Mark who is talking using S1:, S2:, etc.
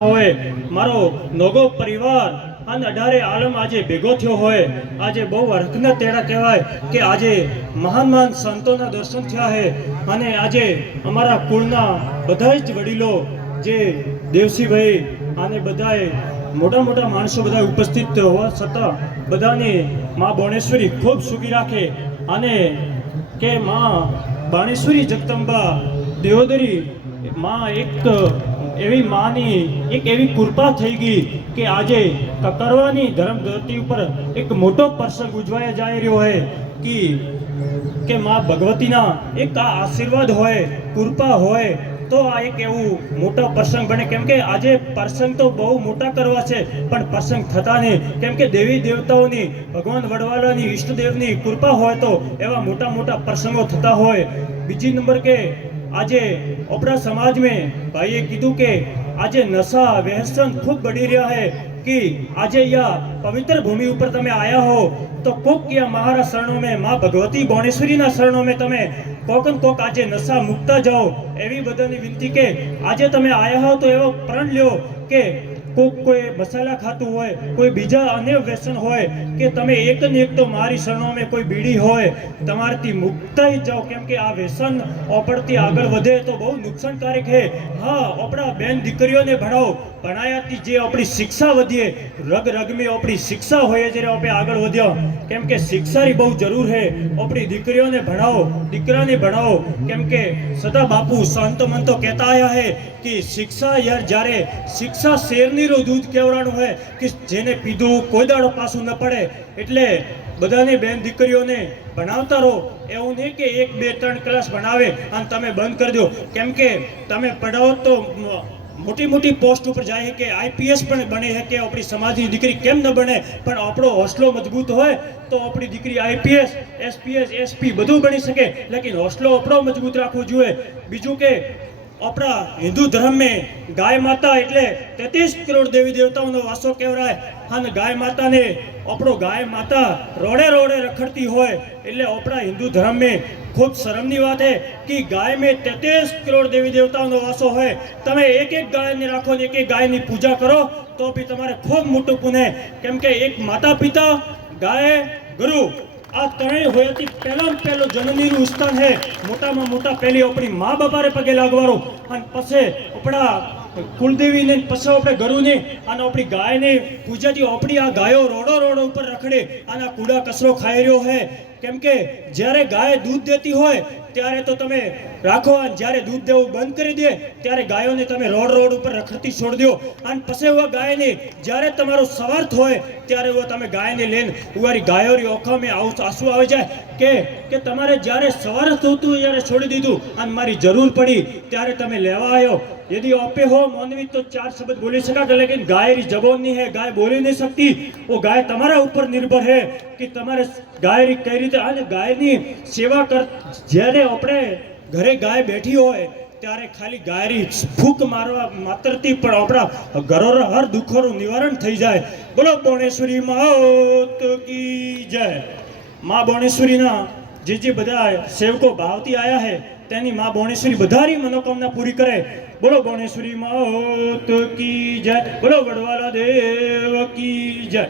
S1: હોય. મારો નોગો પરિવાર અને અઢારે આલમ આજે ભેગો થયો હોય. આજે બહુ હરખના તેડા કહેવાય કે આજે મહાન મહાન સંતોના દર્શન થયા છે અને આજે અમારા કુળના બધા જ વડીલો જે દેવસીભાઈ અને બધાએ મોટા મોટા માણસો બધા ઉપસ્થિત હોવા છતાં બધાને મા બોણેશ્વરી ખૂબ સુખી રાખે. અને કે માં બાણેશ્વરી જગદંબા દેવોદરી મા એક એવી માની, એક એવી કૃપા થઈ ગઈ કે આજે કકરવાની ધર્મ ધરતી ઉપર એક મોટો પ્રસંગ ઉજવાયા જઈ રહ્યો હોય કે કે માં ભગવતીના એક આ આશીર્વાદ હોય, કૃપા હોય, તો આ એક એવું મોટો પ્રસંગ બને. કેમ કે આજે પ્રસંગ તો બહુ મોટા કરવા છે, પણ પ્રસંગ થતા નહીં. કેમ કે દેવી દેવતાઓની, ભગવાન વડવાલાની ઈષ્ટદેવની કૃપા હોય તો એવા મોટા મોટા પ્રસંગો થતા હોય. બીજી નંબર કે આજે આપણા સમાજ મેં ભાઈએ કીધું કે આજે નશા, વ્યસન ખૂબ બની રહ્યા હે કે આજે યા પવિત્ર ભૂમિ ઉપર તમે આયા હો, તો કોક યા મહારા શરણો મેં, માં ભગવતી બોણેશ્વરીના શરણો મેં તમે કોક ને કોક આજે નશા મૂકતા જાઓ એવી બધાની વિનંતી કે આજે તમે આયા હો તો એવો પ્રણ લ્યો કે કોક કોઈ મસાલા ખાતું હોય, કોઈ બીજા અન્ય વ્યસન હોય, કે તમે એક ને એક તો મારી શરણો में કોઈ બીડી હોય, તમારાથી મુક્તાઈ જાઓ. કેમ કે આ વ્યસન ઓપડથી આગળ વધે તો બહુ નુકસાનકારક છે. હા, આપણા બેન દીકરીઓને ભણાવો. ભણાયાથી જે આપણી શિક્ષા વધીએ રગ રગમી આપણી શિક્ષા હોય જ્યારે આપણે આગળ વધ્યો. કેમ કે શિક્ષાની બહુ જરૂર છે. આપણી દીકરીઓને ભણાવો, દીકરાને ભણાવો. કેમ કે સદા બાપુ સંત મંતો કહેતા આયા હે કે શિક્ષા યાર જ્યારે શિક્ષા શેરની રો દૂધ કેવડાનું હોય કે જેને પીધું કોઈ દાડો પાછું ન પડે? એટલે બધાને બેન દીકરીઓને ભણાવતા રહો. એવું નહીં કે એક, બે, ત્રણ ક્લાસ ભણાવે અને તમે બંધ કરી દો. કેમ કે તમે પઢાવો તો મોટી મોટી પોસ્ટ ઉપર જાય કે આઈપીએસ પણ બને છે કે આપણી સમાજની દીકરી કેમ ન બને? પણ આપણો હોસલો મજબૂત હોય તો આપણી દીકરી આઈપીએસ, એસપીએસ, એસપી બધું બની શકે. લેકિન હોસલો આપણો મજબૂત રાખવો જોઈએ. બીજું કે આપણા હિન્દુ ધર્મે ગાય માતા એટલે તેત્રીસ કરોડ દેવી દેવતાઓનો વાસો કહેવાય. અને ગાય માતાને આપણો ગાય માતા રોડે રોડે રખડતી હોય એટલે આપણા હિન્દુ ધર્મે ખૂબ શરમની વાત છે કે ગાય મેં તેત્રીસ કરોડ દેવી દેવતાઓનો વાસો હોય. તમે એક એક ગાયને રાખો ને એક એક ગાયની પૂજા કરો, તો બી તમારે ખૂબ મોટું પુને કેમ કે એક માતા પિતા ગાય, ગુરુ આ ત્રણેય હોયાથી પહેલાં પહેલો જનનીનું સ્થાન છે. મોટામાં મોટા પહેલી આપણી મા બાપારે પગે લાગવાનું અને પછી આપણા કુલદેવીને પછી આપણે ગરુને અને આપણી ગાયને પૂજાથી આપણી આ ગાયો રોડો રોડો ઉપર રખડે અને કુડા કચરો ખાઈ રહ્યો છે. કેમ કે જ્યારે ગાય દૂધ દેતી હોય ત્યારે તો તમે રાખો અને જ્યારે દૂધ દેવું બંધ કરી દે, ત્યારે ગાયોને તમે રોડ રોડ ઉપર રખડતી છોડ દો. અને પછી હું ગાયને જ્યારે તમારો સવાર્થ હોય, ત્યારે હું તમે ગાયને લઈને ઉવારી ગાયોની ઓખામાં આવું આંસુ આવી જાય કે કે તમારે જ્યારે સવાર્થ હતું ત્યારે છોડી દીધું અને મારી જરૂર પડી, ત્યારે તમે લેવા આવ્યો. યદि ઓપે હો મોનવી તો ચાર શબ્દ બોલી શકાય લેકિન ગાયરી જબોન નહીં હે, ગાય બોલી નહીં શકતી. ઓ ગાય તમારા ઉપર નિર્ભર હે કે તમારે ગાયરી કઈ રીતે, અને ગાયની સેવા કર જ્યારે આપણે ઘરે ગાય બેઠી હોય, ત્યારે ખાલી ગાયરી ફૂંક મારવા માત્રથી પણ આપણા ઘરોર હર દુઃખોનું નિવારણ થઈ જાય. બોલો, બોણેશ્વરી માત કી જય. મા બોણેશ્વરીના જે જે બધા સેવકો ભાવથી આયા છે તેની મા બોણેશ્વરી બધાની મનોકામના પૂરી કરે. બોલો, બોણેશ્વરી માત કી જય. બોલો, વડવાલા દેવ કી જય.